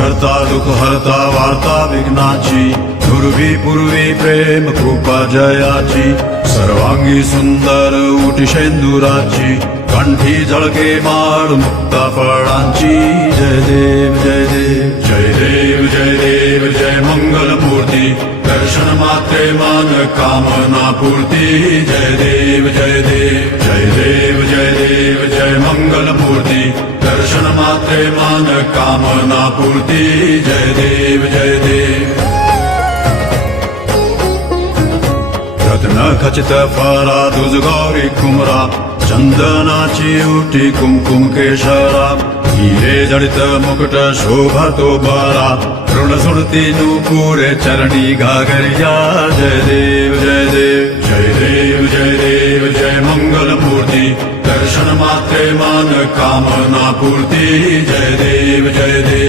करता दुःख हरता वार्ता विघ्नाची, दुर्वी पूर्वी प्रेम कृपा जयाची, सर्वांगी सुंदर उटी शेंदुराची, कंठी झळके माळ मुक्ता फळांची. जय देव जय देव जय देव जय देव जय मंगलमूर्ती, दर्शन मात्रे मन कामना पूर्ती. जय देव जय देव जय देव जय देव जय मंगलमूर्ती, दर्शन मात्रे मन कामना पूर्ती. जय देव जय देव. रत्न खचित फरा दुज गौरी कुमरा, चंदनाची उटी कुमकुम केशरा, हिरे जडित मुकुट शोभतो बरा, ऋण सुरती नूपुरे चरणी घागरिया. जय देव जय देव जय देव जय देव जय मंगलमूर्ती, दर्शन मात्रे मन कामना पूर्ती. जय देव जय देव.